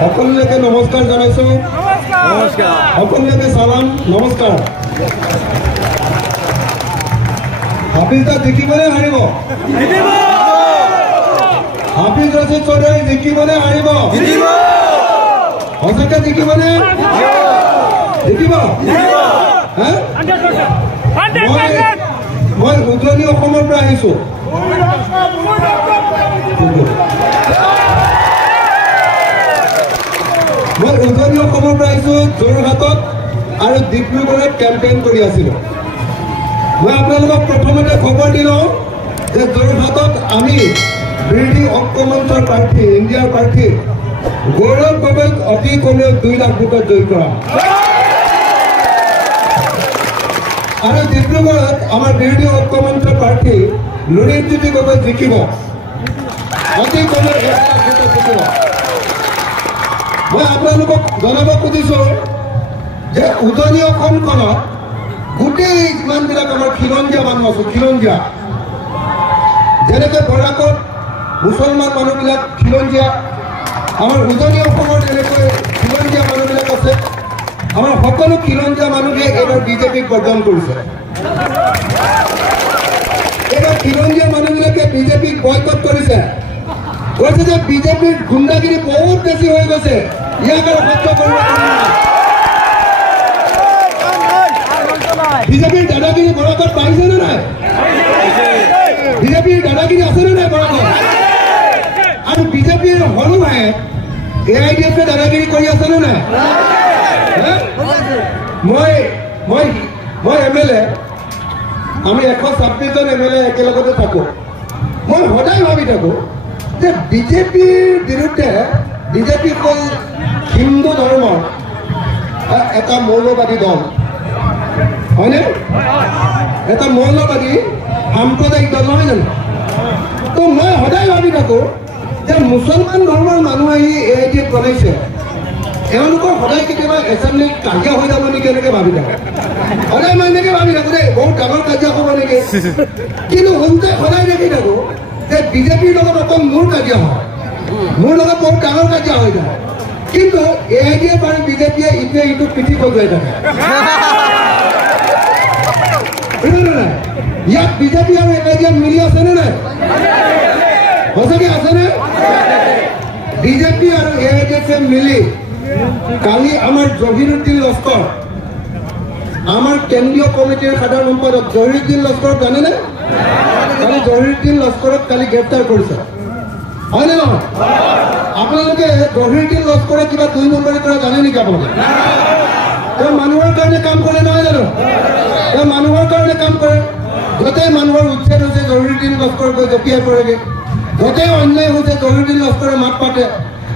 সকলোকে নমস্কাৰ জনাইছো। নমস্কাৰ। সকলোকে সালাম নমস্কাৰ। হাফিজা জিকিবনে হাৰিব? হাফিজ ৰচিদ চৌধুৰী জিকিবনে হাৰিব? সঁচাকে জিকিবনে? জিকিব। মই উজনি অসমৰ পৰা আহিছো। মই উজনি অসমৰ পৰা আহিছো। যোৰহাটত আৰু ডিব্ৰুগড়ত কেম্পেইন কৰি আছিলো। মই আপোনালোকক প্ৰথমতে খবৰ দিলোঁ যে যোৰহাটত আমি বিৰোধী ঐক্যমঞ্চৰ প্ৰাৰ্থী ইণ্ডিয়াৰ প্ৰাৰ্থী গৌৰৱ গগৈক অতি কমেও 2 লাখ ভোটত জয়ী কৰা। আৰু ডিব্ৰুগড়ত আমাৰ বিৰোধী ঐক্যমঞ্চৰ প্ৰাৰ্থী লুৰিণজ্যোতি গগৈ জিকিব। অতি কমেও 1 লাখ ভোটত জিকিব। মই আপোনালোকক জনাব খুজিছো যে উজনি অসমখনত গোটেই যিমানবিলাক আমাৰ খিলঞ্জীয়া মানুহ আছে, খিলঞ্জীয়া যেনেকৈ বৰাকত মুছলমান মানুহবিলাক খিলঞ্জীয়া, আমাৰ উজনি অসমৰ যেনেকৈ খিলঞ্জীয়া মানুহবিলাক আছে, আমাৰ সকলো খিলঞ্জীয়া মানুহে এইবাৰ বিজেপিক বৰ্জন কৰিছে। এইবাৰ খিলঞ্জীয়া মানুহবিলাকে বিজেপিক বয়কট কৰিছে। কৈছে যে বিজেপিৰ গুণ্ডাগিৰি বহুত বেছি হৈ গৈছে, ইয়াক আৰু সহ্য কৰিব নোৱাৰে। বিজেপিৰ দাদাগিৰি বৰাকত পাইছে নে নাই? বিজেপিৰ দাদাগিৰি আছে নে নাই বৰাকত? আৰু বিজেপিৰ সৰু ভাই AIDFে দাদাগিৰি কৰি আছে নে নাই? মই MLA, আমি 126 জন MLA একেলগতে থাকো। মই সদায় ভাবি থাকো যে বিজেপিৰ বিৰুদ্ধে বিজেপি হ'ল হিন্দু ধৰ্মৰ এটা মৌলবাদী দল, হয়নে? এটা মৌলবাদী সাম্প্ৰদায়িক দল নহয় জানো? তো মই সদায় ভাবি থাকো যে মুছলমান ধৰ্মৰ মানুহ আহি AIDF বনাইছে, তেওঁলোকৰ সদায় কেতিয়াবা এছেম্বলিত কাজিয়া হৈ যাব নেকি এনেকৈ ভাবি থাকো। সদায় মই এনেকৈ ভাবি থাকো দেই, বহুত ডাঙৰ কাজিয়া হ'ব নেকি। কিন্তু সদায় দেখি থাকো যে বিজেপিৰ লগত অকল মোৰ কাজিয়া হয়, মোৰ লগত বহুত ডাঙৰ কাজিয়া হৈ যায়। কিন্তু AIDF আৰু বিজেপিয়ে ইটোৱে ইটোক পিঠি বজুৱাই থাকে। ইয়াত বিজেপি আৰু AIDF মিলি আছেনে নাই? সঁচাকে আছেনে? বিজেপি আৰু AIDFে মিলি কালি আমাৰ জহিৰুদ্দিন লস্কৰ, আমাৰ কেন্দ্ৰীয় কমিটিৰ সাধাৰণ সম্পাদক জহিৰুদ্দিন লস্কৰক জানেনে? কালি জহিৰুদ্দিন লস্কৰক কালি গ্ৰেপ্তাৰ কৰিছে, হয়নে নহয়? আপোনালোকে জহিৰুদ্দিন লস্কৰে কিবা 2 নম্বৰী কৰা জানে নেকি? আপোনালোকে তেওঁ মানুহৰ কাৰণে কাম কৰে নহয় জানো? তেওঁ মানুহৰ কাৰণে কাম কৰে। য'তেই মানুহৰ উচ্ছেদ হৈছে জহিৰুদ্দিন লস্কৰ গৈ জঁপিয়াই পৰেগৈ, য'তেই অন্যায় হৈছে জহিৰুদ্দিন লস্কৰে মাত পাতে।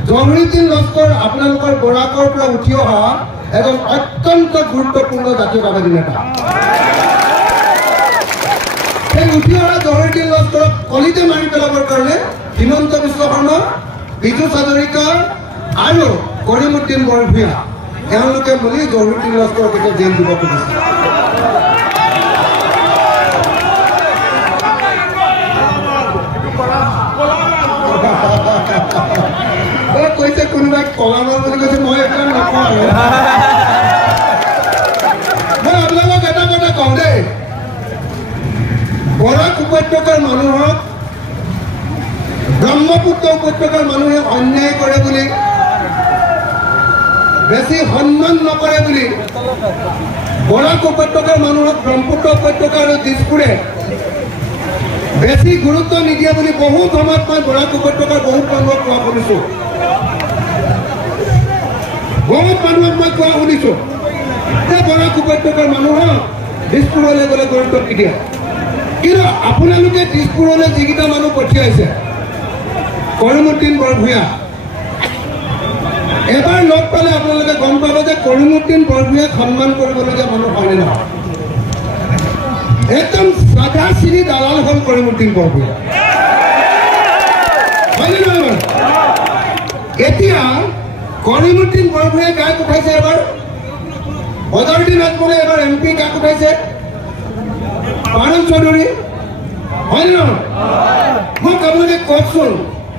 জহিৰুদ্দিন লস্কৰ আপোনালোকৰ বৰাকৰ পৰা উঠি অহা এজন অত্যন্ত গুৰুত্বপূৰ্ণ জাতীয়তাবাদী নেতা। সেই উঠি অহা জহিৰুদ্দিন লস্কৰক কলিতে মাৰি পেলাবৰ কাৰণে হিমন্ত বিশ্ব শৰ্মা, বিজু হাজৰিকা আৰু কৰিমুদ্দিন বৰভূঞা তেওঁলোকে মিলি জহিৰুদ্দিন লস্কৰক এতিয়া জেল দিব খুজিছে। কৈছে কোনোবাই কলামৰ বুলি কৈছে, মই এইবিলাক নকওঁ আৰু। মই আপোনালোকক এটা কথা কওঁ দেই, বৰাক উপত্যকাৰ মানুহক ব্ৰহ্মপুত্ৰ উপত্যকাৰ মানুহে অন্যায় কৰে বুলি, বেছি সন্মান নকৰে বুলি, বৰাক উপত্যকাৰ মানুহক ব্ৰহ্মপুত্ৰ উপত্যকা আৰু দিছপুৰে বেছি গুৰুত্ব নিদিয়ে বুলি বহুত সময়ত মই বৰাক উপত্যকাৰ বহুত মানুহক কোৱা শুনিছো। বহুত মানুহক মই কোৱা শুনিছো যে বৰাক উপত্যকাৰ মানুহক দিছপুৰলৈ গ'লে গুৰুত্ব নিদিয়ে। কিন্তু আপোনালোকে দিছপুৰলৈ যিকেইটা মানুহ পঠিয়াইছে, কৰিমুদ্দিন বৰভূঞা, এবাৰ লগ পালে আপোনালোকে গম পাব যে কৰিমুদ্দিন বৰভূঞাক সন্মান কৰিবলগীয়া মানুহ হয়নে নহয়। একদম সাদা চিনি দালাল হ'ল কৰিমুদ্দিন বৰভূঞা, হয়নে নহয়? এতিয়া কৰিমুদ্দিন বৰভূঞাই কাক উঠাইছে? এবাৰ অজৰউদ্দিন আজমলে এবাৰ MP কাক উঠাইছে? পাৰুল চৌধুৰী, হয়নে নহয়? মোক আপোনালোকে কওকচোন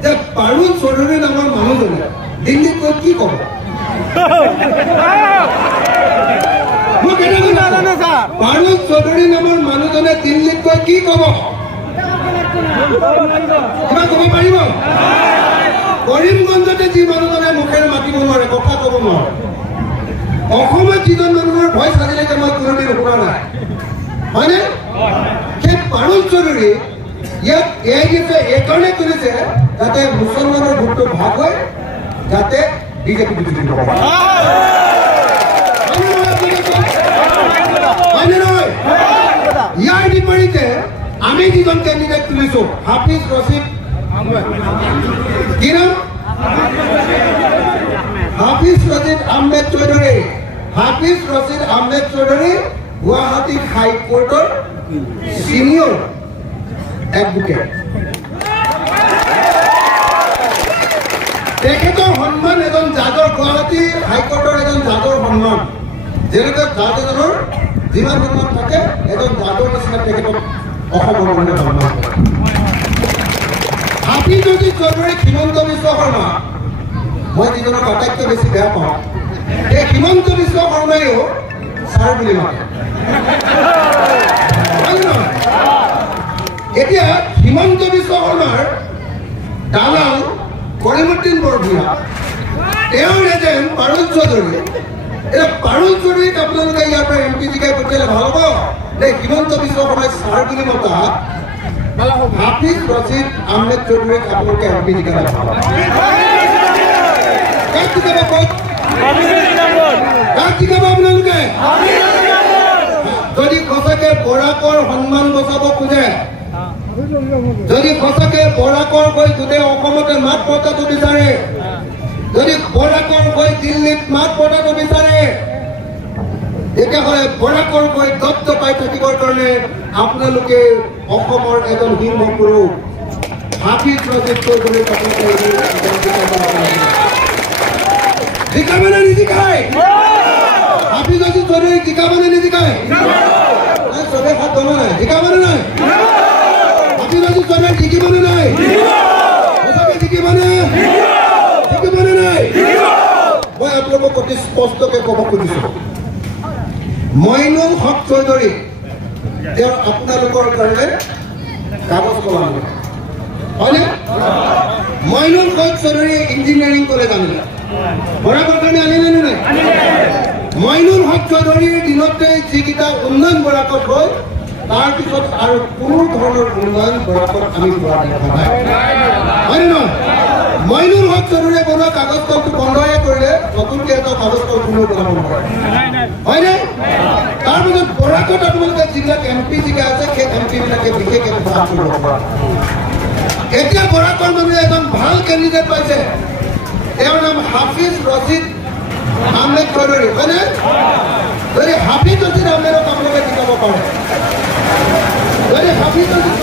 যে পাৰুল চৌধুৰী নামৰ মানুহজনে দিল্লীত গৈ কি ক'ব? মোক পাৰুল চৌধুৰী নামৰ মানুহজনে দিল্লীত গৈ কি ক'ব? কিবা ক'ব পাৰিব? কৰিমগঞ্জতে যি মানুহজনে মুখেৰে মাতিব নোৱাৰে, কথা ক'ব নোৱাৰে, অসমত যিজন মানুহৰ ভইচ আজিলৈকে মই কোনোদিন শুনা নাই, হয়নে? সেই পাৰুল চৌধুৰী ইয়াত এআইডিএফে এইকাৰণে কৰিছে যাতে মুছলমানৰ ভোটটো ভাগ হয়, যাতে বিজেপি বিজেপি ইয়াৰ বিপৰীতে আমি যিজন কেণ্ডিডেট তুলিছো হাফিজ ৰছিদ কি নাম? হাফিজ ৰছিদ আহমেদ চৌধুৰী। হাফিজ ৰছিদ আহমেদ চৌধুৰী গুৱাহাটী হাইকোৰ্টৰ চিনিয়ৰ এডভোকেট। তেখেতৰ সন্মান এজন জাজৰ, গুৱাহাটী হাইকোৰ্টৰ এজন জাজৰ সন্মান, যেনেকৈ জাজ এজনৰ যিমান সন্মান থাকে এজন জাজৰ নিচিনা তেখেতক অসমৰ মানুহে সন্মান কৰে। হাফিজ ৰছিদ চৌধুৰী হিমন্ত বিশ্ব শৰ্মা, মই যিজনক আটাইতকৈ বেছি বেয়া পাওঁ, এই হিমন্ত বিশ্ব শৰ্মাইও ছাৰ বুলি মাতে। এতিয়া হিমন্ত বিশ্ব শৰ্মাৰ দালাল কৰিমুদ্দিন বৰভূঞা, তেওঁৰ এজেণ্ট পাৰুল চৌধুৰী। এতিয়া পাৰুল চৌধুৰীক আপোনালোকে ইয়াৰ পৰা এমপি জিকাই পঠিয়ালে ভাল হ'ব নে হিমন্ত বিশ্ব শৰ্মাই ছাৰ বুলি মতা হাফিজ ৰছিদ আহমেদ চৌধুৰীক আপোনালোকে এমপি জিকালে ভাল হ'ব? কাক জিকাব কওক? কাক জিকাব আপোনালোকে? যদি সঁচাকে বৰাকৰ সন্মান বচাব খোজে, যদি সঁচাকে বৰাকৰ হৈ গোটেই অসমতে মাত পতাটো বিচাৰে, যদি বৰাকৰ হৈ দিল্লীত মাত পতাটো বিচাৰে, তেতিয়াহ'লে বৰাকৰ হৈ দত্ত পাই থাকিবৰ কাৰণে আপোনালোকে অসমৰ এজন হিন্দু পুৰুষ হাফিজ ৰছিদ চৌধুৰীক জিকাবানে নিজিকায়? হাফিজ ৰছিদ চৌধুৰীক জিকাবানে নিজিকায়? চবে হাত ধৰা নাই, জিকাবানে নাই? হাফিজ ৰছিদ চৌধুৰীক জিকিবানে নাই? সঁচাকে জিকিবানে? জিকিবানে নাই? মই আপোনালোকক অতি স্পষ্টকে ক'ব খুজিছো, মইনুল হক চৌধুৰী তেওঁ আপোনালোকৰ কাৰণে কাগজ কলম কৰে, হয়নে? মইনুল হক চৌধুৰী ইঞ্জিনিয়াৰিং কলেজ আনিলে, বৰাকৰ কাৰণে আনিলে নে নাই? মইনুল হক চৌধুৰীৰ দিনতে যিকেইটা উন্নয়ন বৰাকত হ'ল, তাৰপিছত আৰু কোনো ধৰণৰ উন্নয়ন বৰাকত আমি কৰা দেখা নাই, হয়নে নহয়? মইনুল হক চৌধুৰীয়ে বনোৱা কাগজ কলটো বন্ধহে কৰিলে, নতুনকে এটা কাগজ কল কোনো বনাব নোৱাৰে, হয়নে? তাৰপিছত বৰাকত আপোনালোকে যিবিলাক এমপি জিকা আছে সেই এমপি বিলাকে বিশেষ কাম কৰিব পৰা। এতিয়া বৰাকৰ মানুহে এজন ভাল কেণ্ডিডেট পাইছে, তেওঁৰ নাম হাফিজ ৰছিদ আহমেদ চৌধুৰী, হয়নে? যদি হাফিজ ৰছিদ আহমেদক আপোনালোকে জিকাব পাৰে, যদি হাফিজ ৰছিদ